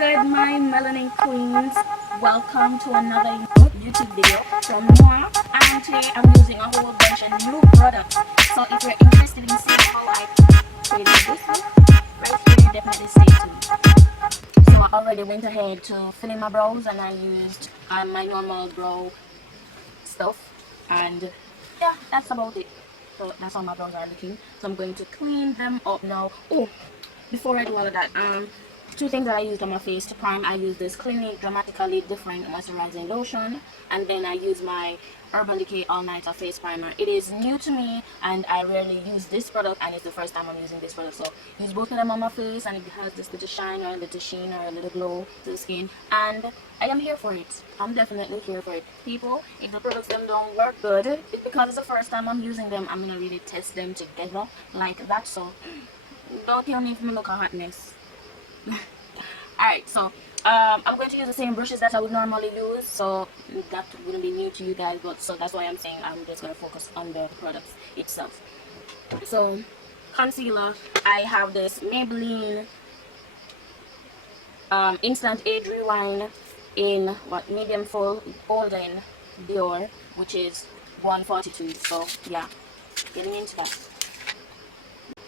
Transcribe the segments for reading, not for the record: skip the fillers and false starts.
good, my Melanin Queens? Welcome to another YouTube video from Noah. And today I'm using a whole bunch of new products. So if you're interested in seeing how I created this look right here, definitely stay tuned. So I already went ahead to fill in my brows, and I used my normal brow stuff, and yeah, that's about it. So that's how my brows are looking. So I'm going to clean them up now. Oh, before I do all of that, two things that I used on my face to prime. I use this Clinique Dramatically Different Moisturizing Lotion, and then I use my Urban Decay All Nighter Face Primer. It is new to me, and I rarely use this product, and it's the first time I'm using this product. So use both of them on my face, and it has this little shine or a little sheen or a little glow to the skin, and I am here for it. I'm definitely here for it. People, if the products them don't work good, it's because it's the first time I'm using them. I'm gonna really test them together like that. So don't kill me if you look a hot mess. Alright, so I'm going to use the same brushes that I would normally use, so that wouldn't be new to you guys, but so that's why I'm saying I'm just going to focus on the products itself. So concealer, I have this Maybelline Instant Age Rewind in what, medium full golden Dior, which is 142. So yeah, getting into that.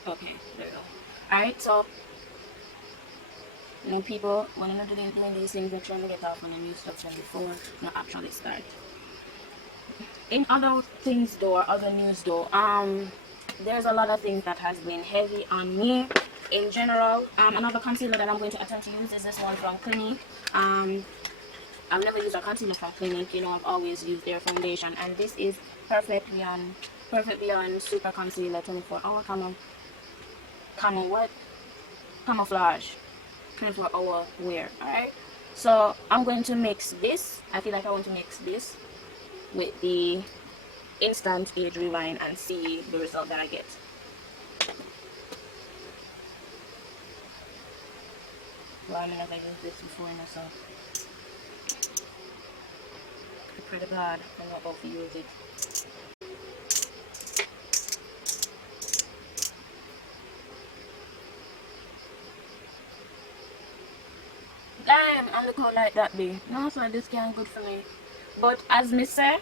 Okay, there we go. Alright, so you know, people, when you're not doing these things, they're trying to get off on a new structure before you actually start. In other things though, other news though, there's a lot of things that has been heavy on me in general. Another concealer that I'm going to attempt to use is this one from Clinique. I've never used a concealer from Clinique, you know, I've always used their foundation, and this is Perfect Beyond Super Concealer 24-hour camouflage 24-hour wear. Alright, so I'm going to mix this. I feel like I want to mix this with the Instant Age Rewind and see the result that I get. Well, I mean, I've used this before, and so I pray to God I'm not about to use it. Damn, and look how light that be. No, so this can good for me. But as me say,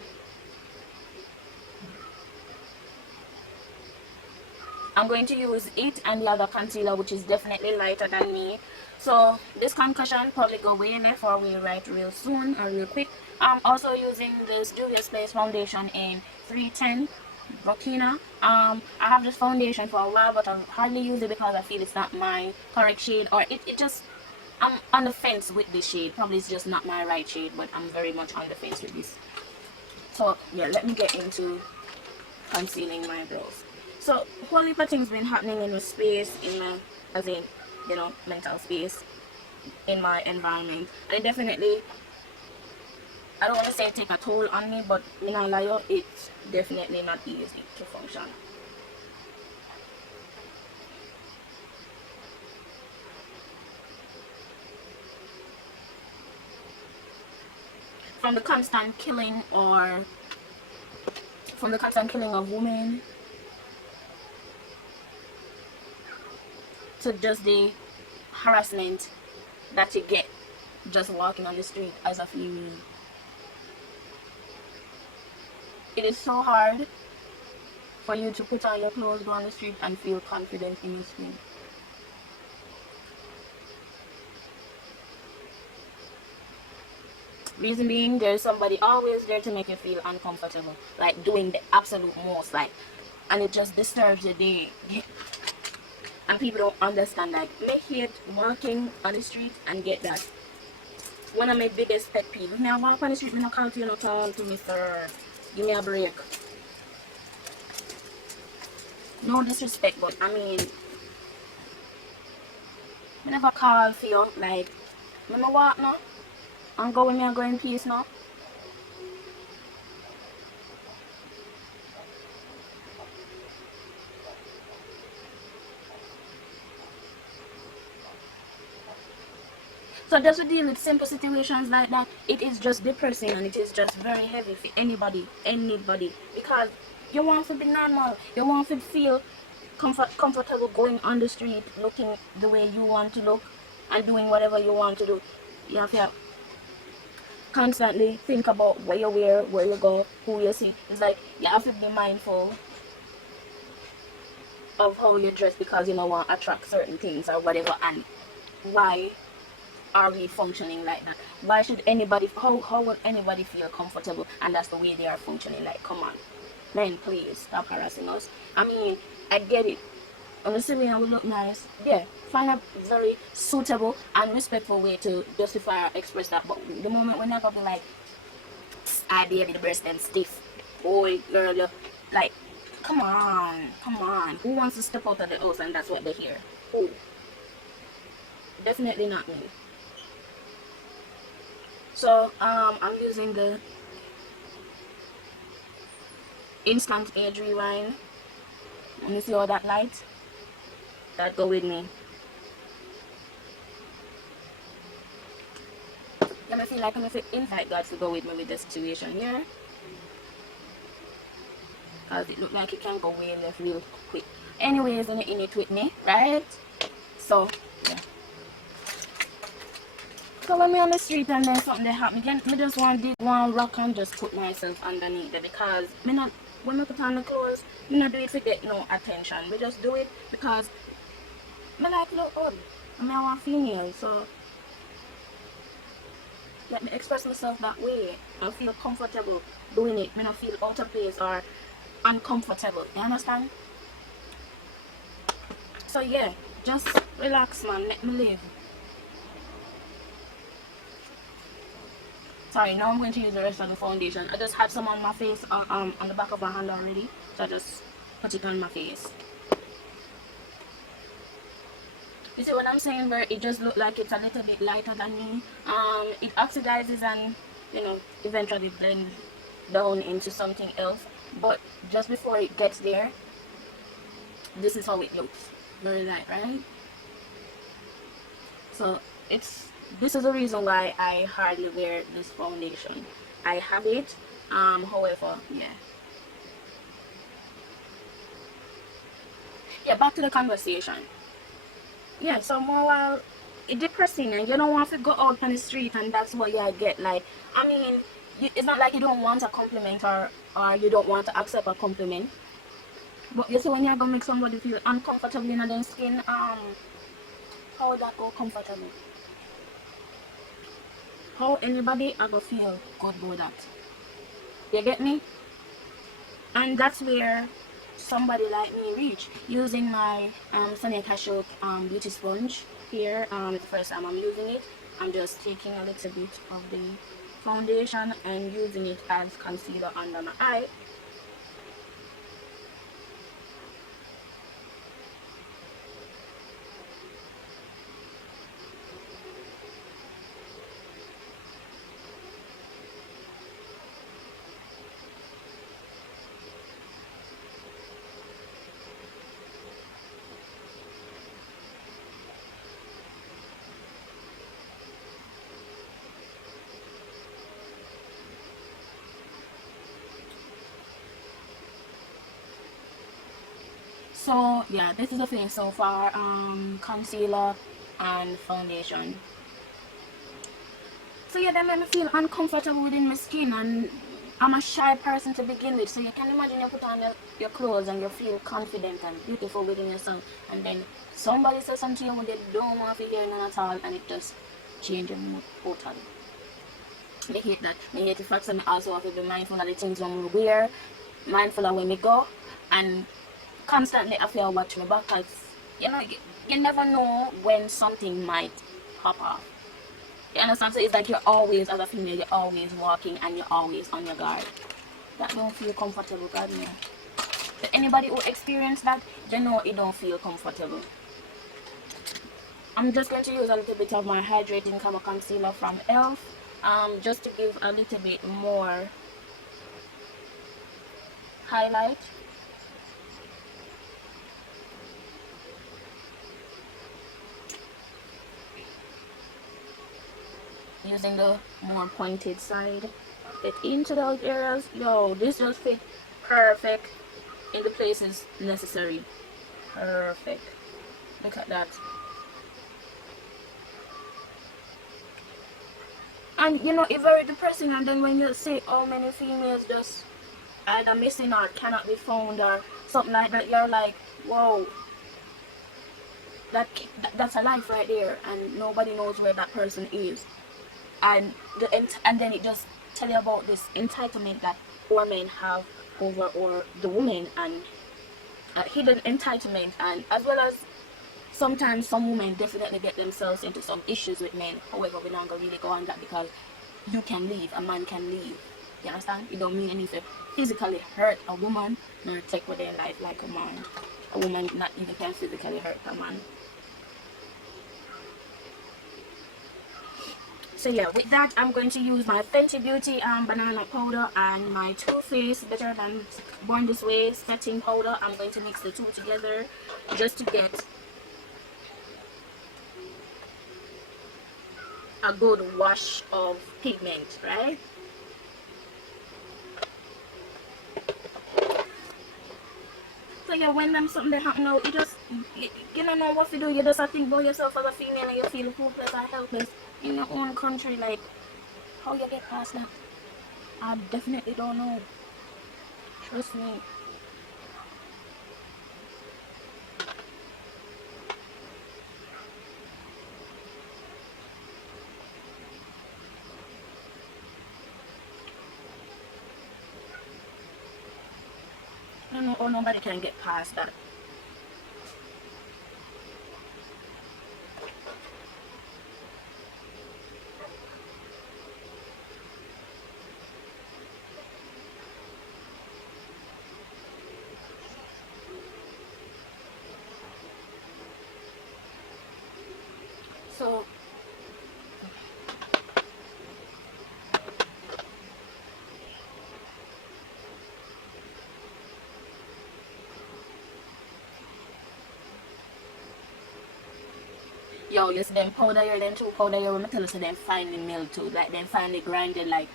I'm going to use it and the other concealer, which is definitely lighter than me. So this concoction probably go way in there for we right real soon or real quick. I'm also using this Juvia's Place foundation in 310 Volcano. I have this foundation for a while, but I hardly use it because I feel it's not my correct shade, or it just, I'm on the fence with this shade. Probably it's just not my right shade, but I'm very much on the fence with this. So yeah, let me get into concealing my brows. So whole heap of things been happening in my space, in my, as in, you know, mental space, in my environment, and it definitely, I don't want to say take a toll on me, but you know, like, it's definitely not easy to function. From the constant killing of women to just the harassment that you get just walking on the street as a female. It is so hard for you to put on your clothes, go on the street, and feel confident in your skin. Reason being, there's somebody always there to make you feel uncomfortable, like doing the absolute most, like, and it just disturbs your day. And people don't understand that. They hate walking on the street and get that. One of my biggest pet peeves. When I walk on the street, I don't call to you, no talk to me, sir. Give me a break. No disrespect, but I mean, I never call for you, like, when I walk now, and go with me and go in peace now. So just to deal with simple situations like that, it is just depressing, and it is just very heavy for anybody, because you want to be normal, you want to feel comfortable going on the street, looking the way you want to look, and doing whatever you want to do. You have to constantly think about where you wear, where you go, who you see. It's like you have to be mindful of how you dress because you don't want to attract certain things or whatever. And why are we functioning like that? Why should anybody, how would anybody feel comfortable and that's the way they are functioning? Like, come on, men, please stop harassing us. I mean, I get it. Honestly, we look nice. Yeah, find a very suitable and respectful way to justify or express that. But the moment we're not gonna be like, I baby, the breast and stiff, boy, girl, you like, come on, come on. Who wants to step out of the house and that's what they hear? Who? Definitely not me. So I'm using the instant age rewind. Let me see all that light that go with me. Let me feel like I'm going to invite God to go with me with the situation here. Because it look like it can go way left real quick. Anyways, you're in it with me, right? So, yeah. So when me on the street and then something that happen again, me just want to dig one rock and just put myself underneath it because me not, when I put on the clothes, me not do it to get no attention. We just do it because me like look old. I mean, I want female, so let me express myself that way. I feel comfortable doing it. Me not feel out of place or uncomfortable. You understand? So yeah, just relax, man. Let me live. Sorry, now I'm going to use the rest of the foundation. I just had some on my face, on the back of my hand already, so I just put it on my face. You see what I'm saying? Where it just look like it's a little bit lighter than me. It oxidizes and, you know, eventually blends down into something else. But just before it gets there, this is how it looks. Very light, right? So this is the reason why I hardly wear this foundation. I have it, however, yeah, back to the conversation. Yeah, so more while it's depressing and you don't want to go out on the street and that's what you get. Like, I mean, it's not like you don't want a compliment or you don't want to accept a compliment, but you see when you're gonna make somebody feel uncomfortable in their skin, how would that go comfortable? How anybody ever feel good about that? You get me? And that's where somebody like me reach using my Sonia Cashew beauty sponge here. It's the first time I'm using it. I'm just taking a little bit of the foundation and using it as concealer under my eye. So yeah, this is the thing so far, concealer and foundation. So yeah, that made me feel uncomfortable within my skin, and I'm a shy person to begin with, so you can imagine you put on your clothes and you feel confident and beautiful within yourself, and then somebody says something to you they don't want to hear none at all, and it just changes your mood totally. I hate that. I hate the fact that I also have to be mindful of the things when we wear, mindful of when we go, and constantly I feel watch my back because you know you never know when something might pop off. You understand? So it's like you're always, as a female, you're always walking and you're always on your guard. That don't feel comfortable, God no. But anybody who experience that, they know it don't feel comfortable. I'm just going to use a little bit of my Hydrating Camo Concealer from Elle, just to give a little bit more highlight. Using the more pointed side, get into those areas. Yo, this just fit perfect in the places necessary. Perfect. Look at that. And you know, it's very depressing. And then when you see how many females just either missing or cannot be found or something like that, you're like, whoa, that's a life right there, and nobody knows where that person is. And then it just tell you about this entitlement that our men have over or the women, and hidden entitlement, and as well as sometimes some women definitely get themselves into some issues with men. However, we're not gonna really go on that because you can leave, a man can leave. You understand? It don't mean anything physically hurt a woman nor take away their life like a man. A woman not even can physically hurt a man. So yeah, with that, I'm going to use my Fenty Beauty banana powder and my Too Faced Better Than Born This Way setting powder. I'm going to mix the two together just to get a good wash of pigment, right? So yeah, when them something that happen now, you don't know what to do. You just have to think about yourself as a female and you feel hopeless and helpless in your own country. Like, how you get past that? I definitely don't know. Trust me. I don't know how nobody can get past that. So yo, you see them powder here, them two powder here, when I tell you, so them finely milled too, like them finely grinded, like,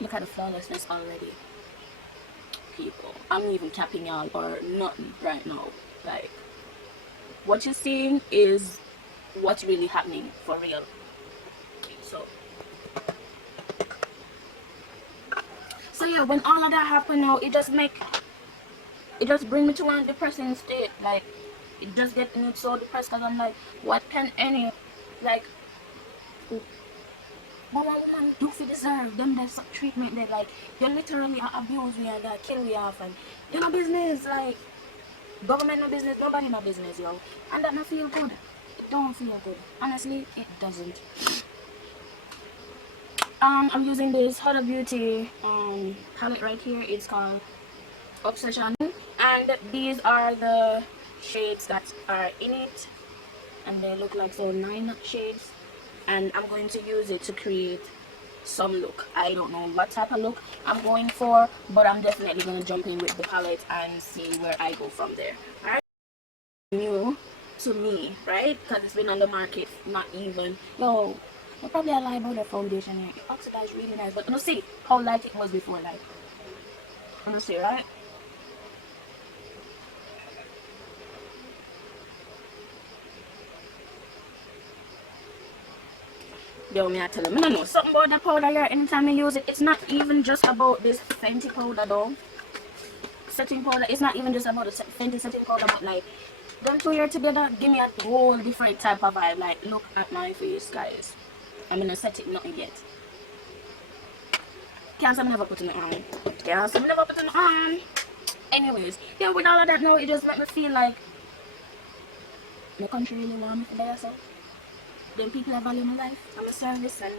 look at the flawlessness already. People, I'm even capping y'all or nothing right now. Like, what you're seeing is what's really happening for real. So yeah, when all of that happened now, it just bring me to one depressing state. Like, it just get me so depressed because I'm like, what can any, like, what one woman do for deserve them that treatment that, like, you literally abuse me and kill me off, and you're no business, like, government no business, nobody no business, yo. And that not feel good. It don't feel good. Honestly, it doesn't. I'm using this Huda Beauty palette right here. It's called Obsession, and these are the shades that are in it, and they look like so 9 shades, and I'm going to use it to create some look. I don't know what type of look I'm going for, but I'm definitely going to jump in with the palette and see where I go from there. Alright, new to me, right? Because it's been on the market not even, yo, I probably lie about the foundation here. It oxidized really nice, but you know, see how light it was before, like, you know, see, right? Yo, me I tell them, I don't know something about the powder here. Anytime I use it, it's not even just about this Fenty powder though. Setting powder, it's not even just about the Fenty setting powder, but like, them two here together give me a whole different type of vibe. Like, look at my face, guys. I'm gonna set it nothing yet. Can't say I'm never putting it on. Can't say I'm never putting it on. Anyways, yeah, with all of that now, it just make me feel like my country really want me for there, so then people that value my life, I'm a service, and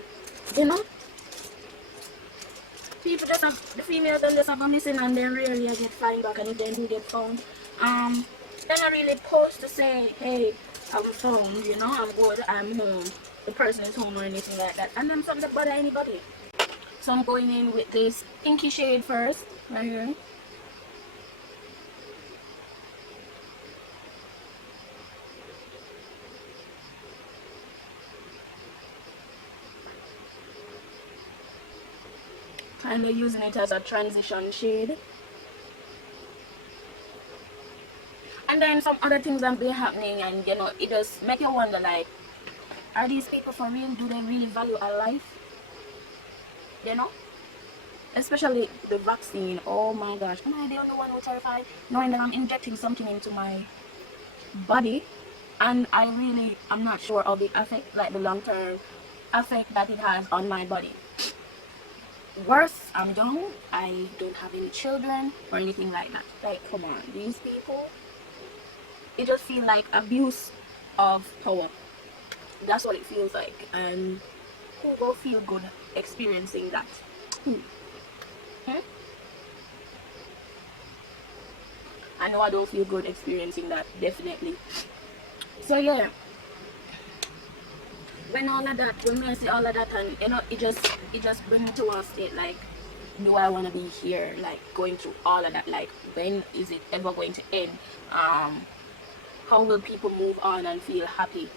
you know, people just have, the females them just have a missing and then really get flying back, and if they do get found, they're not really supposed to say, hey, I'm found, you know, I'm good, I'm home, the person is home or anything like that, and then something that bother anybody. So I'm going in with this pinky shade first, right here. Kind of using it as a transition shade. And then some other things that be happening, and you know, it just make you wonder, like, are these people for real? Do they really value our life? you know, especially the vaccine. Oh my gosh, am I the only one who's terrified knowing that I'm injecting something into my body? And I'm not sure of the effect, like the long-term effect that it has on my body. Worse, I'm young, I don't have any children or anything like that. Like, come on, these people, it just feels like abuse of power. That's what it feels like, and who will feel good experiencing that? Hmm. I know I don't feel good experiencing that, definitely. So yeah, when I see all of that, and you know, it just brings me to a state like, do I want to be here, like going through all of that? Like, when is it ever going to end? How will people move on and feel happy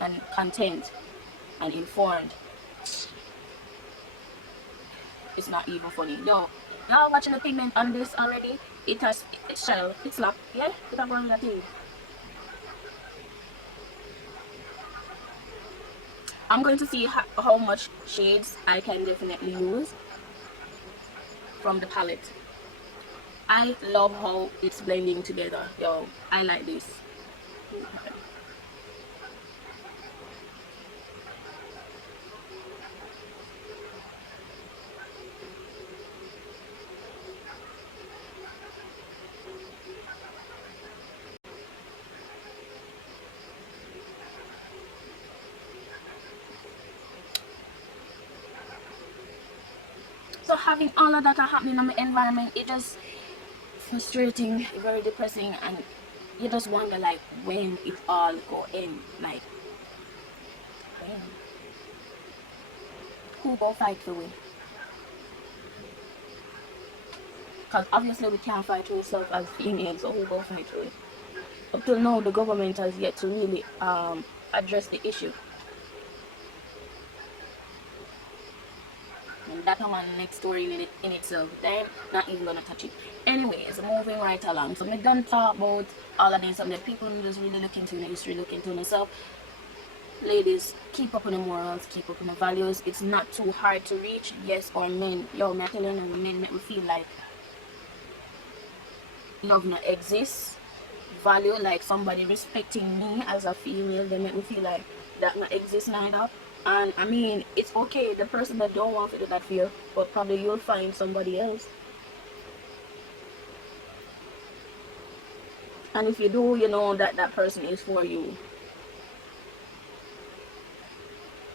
and content and informed? It's not even funny. Y'all watching the pigment on this already? It's shell, it's locked, yeah? It's not going to thing. I'm going to see how much shades I can definitely use from the palette. I love how it's blending together. Yo, I like this. So having all of that happening in the environment, it just frustrating, very depressing, and you just wonder like when it all go end. Like, when? Who go fight for we? Because obviously we can't fight for ourselves as females, so who go fight for it? Up till now, the government has yet to really address the issue. And that one next story in itself, then not even gonna touch it. Anyways, moving right along. So me done talk about all of these, and the people just really look into the history, look into themselves. Ladies, keep up on the morals, keep up on the values. It's not too hard to reach. Yes, or men. Yo, me tell you, men make me feel like love not exists. Value, like somebody respecting me as a female, they make me feel like that not exists neither. And I mean, it's okay, the person that don't want to do that for you, but probably you'll find somebody else. And if you do, you know that that person is for you.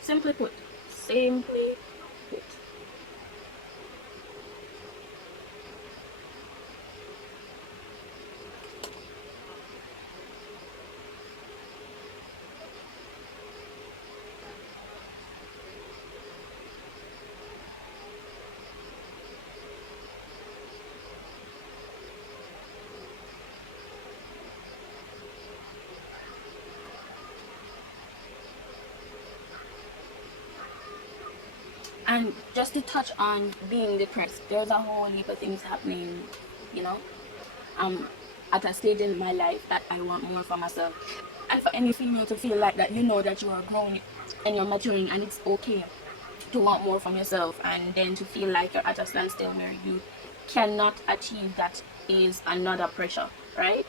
Simply put. Simply put. And just to touch on being depressed, there's a whole heap of things happening, you know. I'm at a stage in my life that I want more for myself. And for any female to feel like that, you know that you are growing and you're maturing, and it's okay to want more from yourself, and then to feel like you're at a standstill where you cannot achieve that is another pressure, right?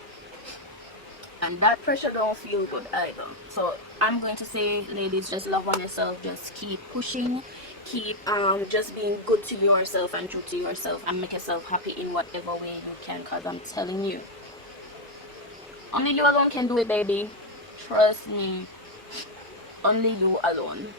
And that pressure don't feel good either. So I'm going to say, ladies, just love on yourself, just keep pushing, keep just being good to yourself and true to yourself, and make yourself happy in whatever way you can, because I'm telling you, only you alone can do it, baby. Trust me, only you alone.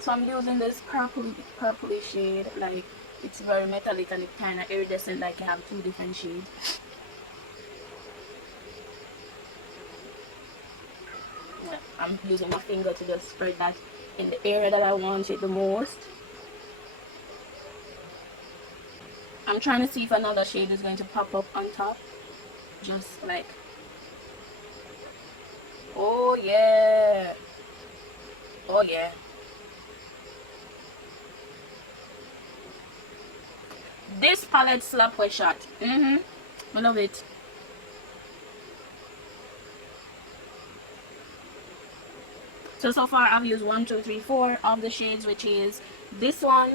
So I'm using this purpley shade, like it's very metallic and it kind of iridescent, like you have two different shades. Yeah, I'm using my finger to just spread that in the area that I want it the most. I'm trying to see if another shade is going to pop up on top, just like, oh yeah, oh yeah. This palette slap was shot. I love it. So far I've used 1, 2, 3, 4 of the shades, which is this one,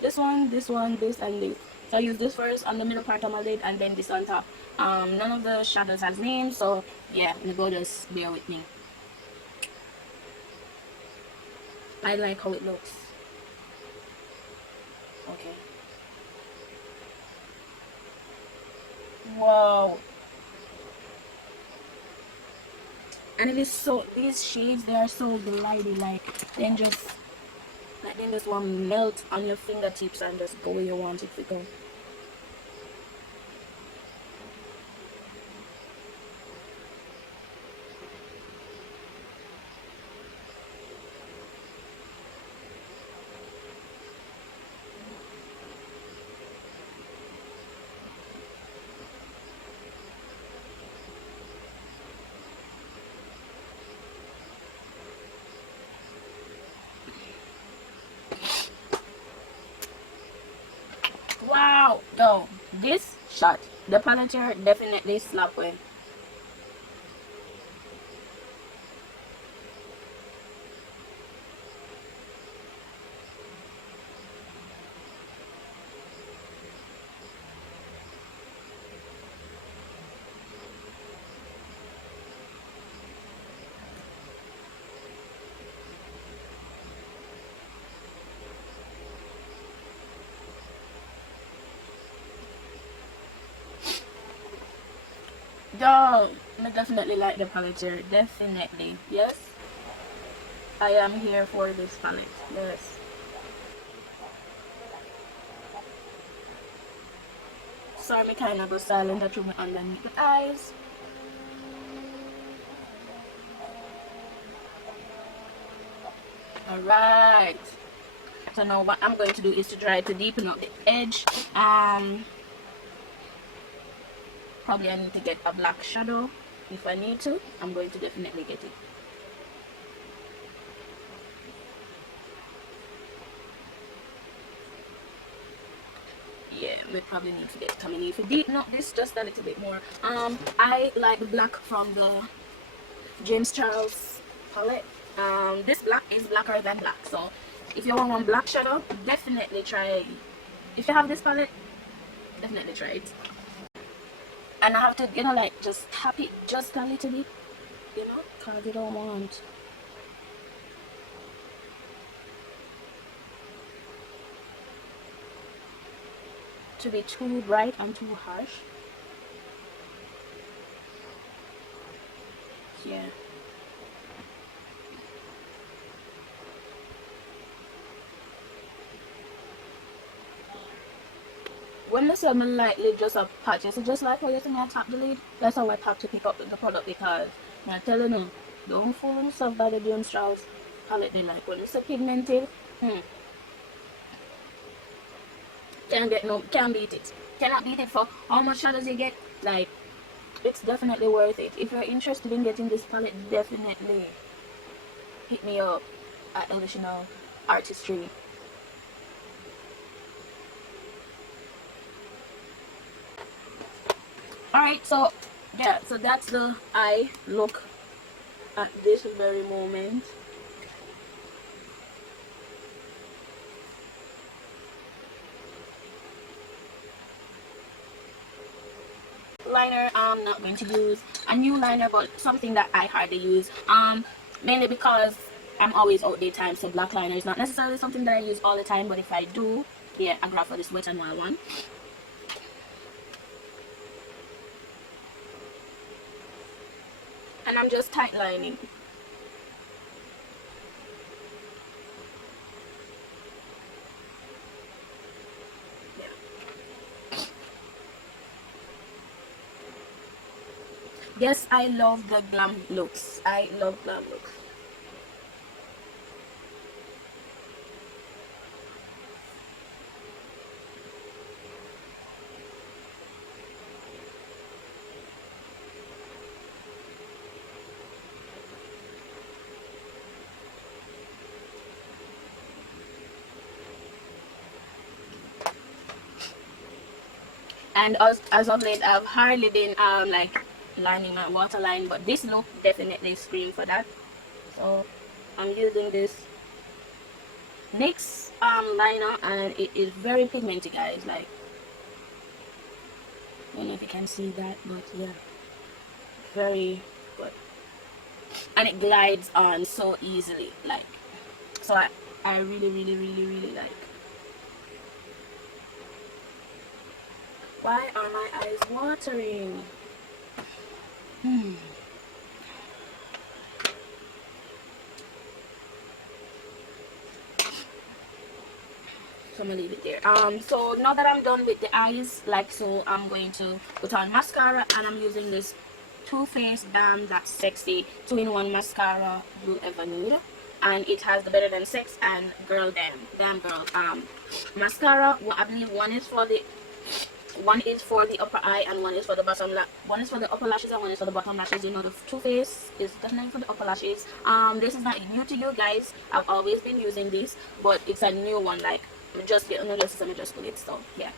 this one, this one, this, and this. So I use this first on the middle part of my lid, and then this on top. None of the shadows has names, so yeah, you go just bear with me. I like how it looks. Okay. Wow. And it is so, these shades, they are so glidey, like then just one melt on your fingertips and just go where you want it to go. Wow, though this shot, the paletter definitely slap well. Yo, I definitely like the paletter, definitely. Yes, I am here for this palette. Yes. Sorry, me kind of go silent. I threw me underneath the eyes. Alright. So now what I'm going to do is to try to deepen up the edge. Probably I need to get a black shadow. If I need to, I'm going to definitely get it. Yeah, we probably need to get coming in to deepen up this just a little bit more. I like the black from the James Charles palette. This black is blacker than black, so if you want one black shadow, definitely try. If you have this palette, definitely try it. And I have to, like just tap it just a little bit, because you don't want to be too bright and too harsh. Yeah. When I say I'm lightly just a patch, it's just like how you see me I tap the lid. That's how I tap to pick up the product, because I'm telling you, don't fool yourself by the James Charles palette. They like when it's pigmented. Can't beat it. Cannot beat it for how much shadows you get. Like, it's definitely worth it. If you're interested in getting this palette, definitely hit me up at Elle Shenelle Artistry. Alright, so yeah, so that's the eye look at this very moment. Liner, I'm not going to use a new liner, but something that I hardly use, mainly because I'm always out daytime, so black liner is not necessarily something that I use all the time, but if I do, yeah, I grab for this Wet n Wild one. And I'm just tight lining. Yes, I love the glam looks. I love glam looks. And as of late, I've hardly been like lining my waterline, but this look definitely screams for that. So I'm using this Nyx liner, and it is very pigmented, guys. Like, I don't know if you can see that, but yeah, very good. And it glides on so easily, like, so I really, really, really, really like. Why are my eyes watering? So I'm gonna leave it there. So now that I'm done with the eyes, like so, I'm going to put on mascara, and I'm using this Too Faced Damn That's Sexy 2-in-1 mascara you'll ever need, and it has the Better Than Sex and Girl Damn Girl mascara. Well, I believe one is for the upper eye, and one is for the bottom. One is for the upper lashes, and one is for the bottom lashes. You know, the Too Faced is definitely for the upper lashes. This is not new to you guys. I've always been using this, but it's a new one. Like, just get another system and just put it. So yeah.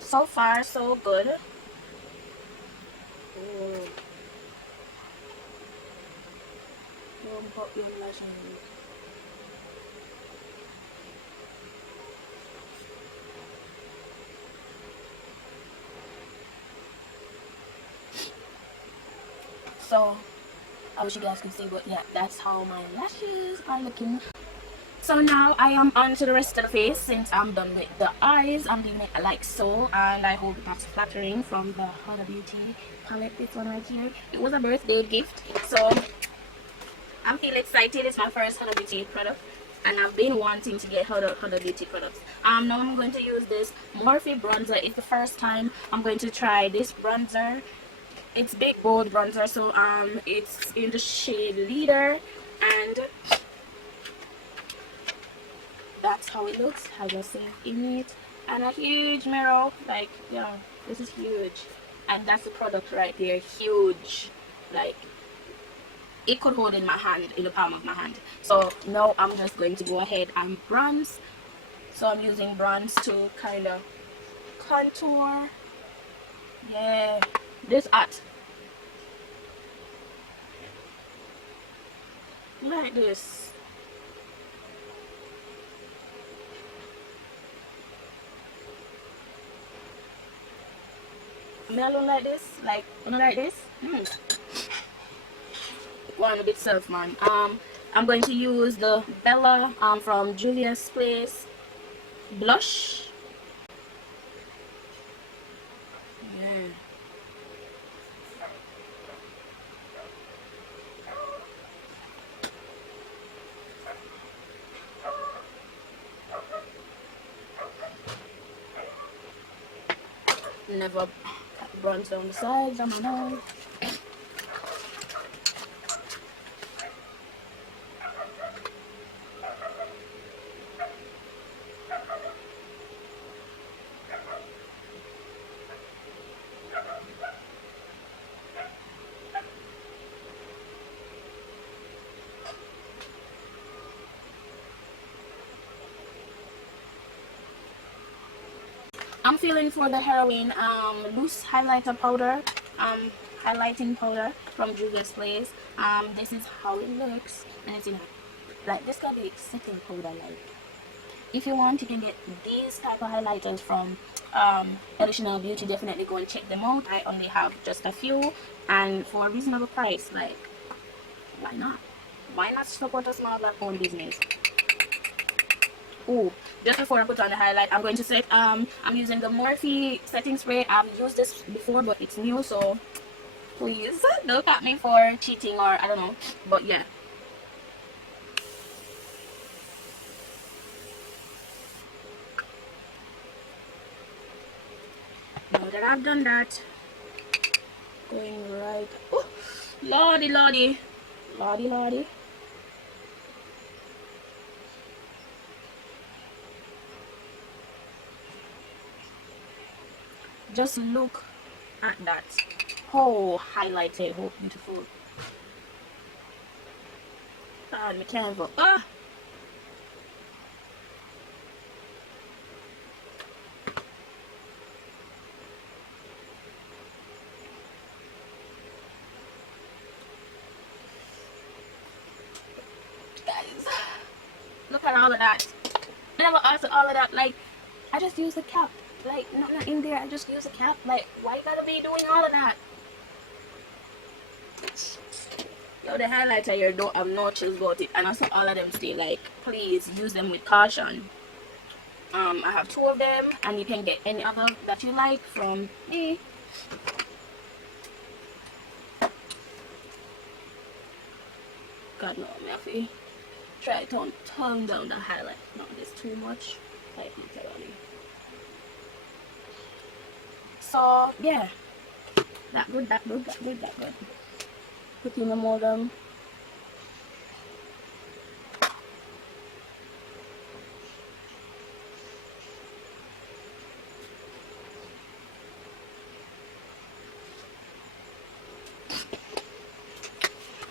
So far so good. Ooh. Don't pop your lashes. So I wish you guys could see, but yeah, that's how my lashes are looking. So now I am on to the rest of the face. Since I'm done with the eyes, I'm leaving it like so, and I hope that's flattering from the Huda Beauty palette. This one right here, it was a birthday gift, so I'm feeling excited. It's my first Huda Beauty product, and I've been wanting to get Huda Beauty products. Now I'm going to use this Morphe Bronzer. It's the first time I'm going to try this bronzer. It's big bold bronzer, so it's in the shade Leader, and that's how it looks. Has a safe in it and a huge mirror. Like, yeah, this is huge, and that's the product right there. Huge, like it could hold in my hand, in the palm of my hand. So now I'm just going to go ahead and bronze. So I'm using bronze to kind of contour. Yeah, this art like this. Melon like this, like like this. One a bit self, man. I'm going to use the Bella from Julia's Place blush. Yeah. Never bronze on the sides of my nose. I'm feeling for the Heroine loose highlighter powder, highlighting powder from Juvia's Place. This is how it looks, and it's in like this can be setting powder. Like, if you want, you can get these type of highlighters from Elle Shenelle Beauty. Definitely go and check them out. I only have just a few, and for a reasonable price. Like, why not? Why not support a small black-owned business? Oh, just before I put on the highlight, I'm going to set I'm using the Morphe setting spray. I've used this before, but it's new, so please don't at me for cheating, or I don't know, but yeah. Now that I've done that, going right, oh lordy lordy lordy lordy, Just look at that. Oh, highlighted, oh, beautiful. God, my canvas. Ah! Guys, look at all of that. I never asked all of that. Like, I just use the cap. Like, not in there. I just use a cap. Like, why you gotta be doing all of that? Yo, the highlighter here don't have no chills about it, and also all of them stay. Like, please use them with caution. I have 2 of them, and you can get any other that you like from me. God no, me have to try to tone down the highlight. No, there's too much. Like, literally. So yeah, that good. Put in the modem.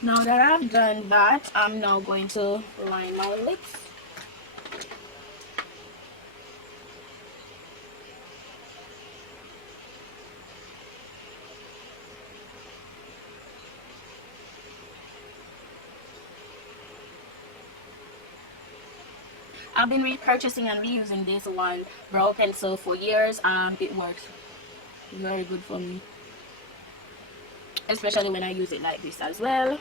Now that I've done that, I'm now going to line my lips. I've been repurchasing and reusing this one brow pencil for years, and it works very good for me, especially when I use it like this as well.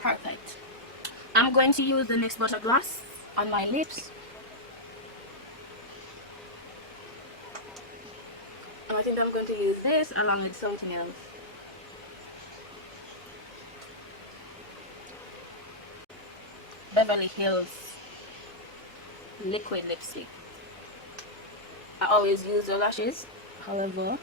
Perfect. I'm going to use the NYX Butter Gloss on my lips. And I think I'm going to use this along with something else. Beverly Hills liquid lipstick. I always use the lashes, however,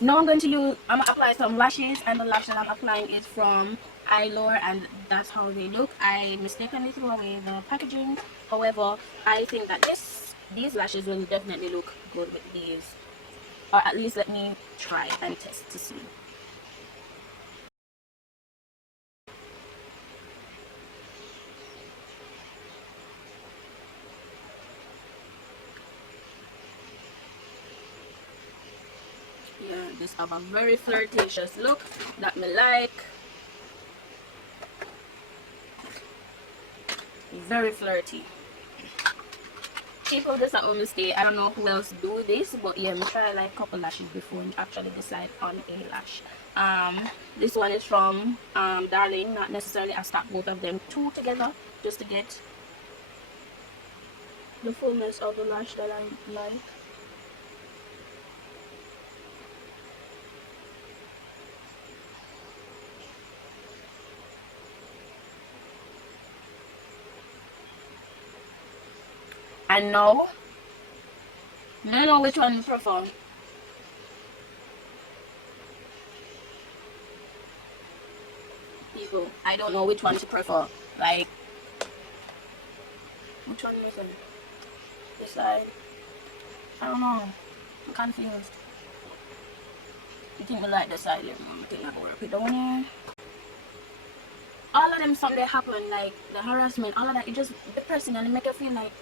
now I'm going to apply some lashes, and the lash that I'm applying is from Eyelure, and that's how they look. I mistakenly threw away the packaging. However, I think that these lashes will definitely look good with these, or at least let me try and test to see. Yeah, this have a very flirtatious look that me like. Very flirty. People just at home stay. I don't know who else do this, but yeah, me try like a couple lashes before and actually decide on a lash. This one is from Darling. Not necessarily I stack both of them 2 together just to get the fullness of the lash that I like. And now, I don't know which one you prefer. People, I don't know which one to prefer. Like, which one is it? This side? I don't know. I'm confused. You think I like this side? I think I can work with the one here. All of them something happen, like the harassment, all of that, it just depressing, and it make you feel like,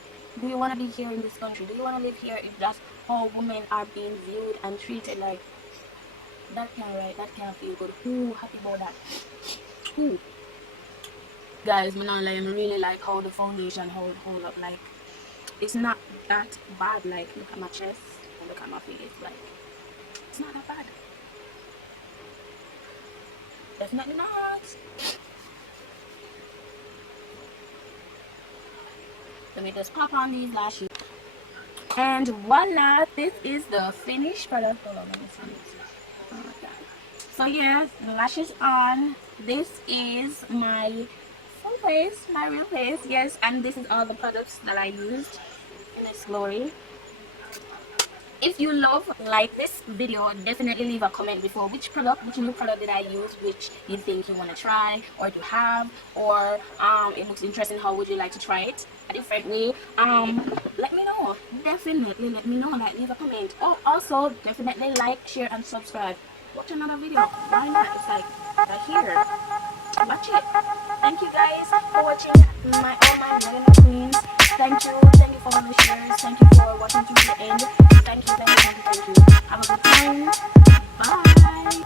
do you want to be here in this country? Do you want to live here if that's how women are being viewed and treated? Like, that can't right, that can't feel good. Who happy about that? Who? Guys, me not like, I really like how the foundation hold up. Like, it's not that bad. Like, look at my chest and look at my face. Like, it's not that bad. Definitely not. Let me just pop on these lashes. And voila, this is the finished product. Hold on, let me see this. So yeah, the lashes on. This is my full face, my real face. Yes, and this is all the products that I used in its glory. If you love like this video, definitely leave a comment before which new product did I use, which you think you want to try or do have, or it looks interesting, how would you like to try it a different way. Let me know, definitely let me know, like leave a comment. Oh, also definitely like, share and subscribe. Watch another video, why not? It's like right here, watch it. Thank you guys for watching all my Melanin Queens. Thank you for all the shares. Thank you for watching to the end. Thank you. Have a good time. Bye.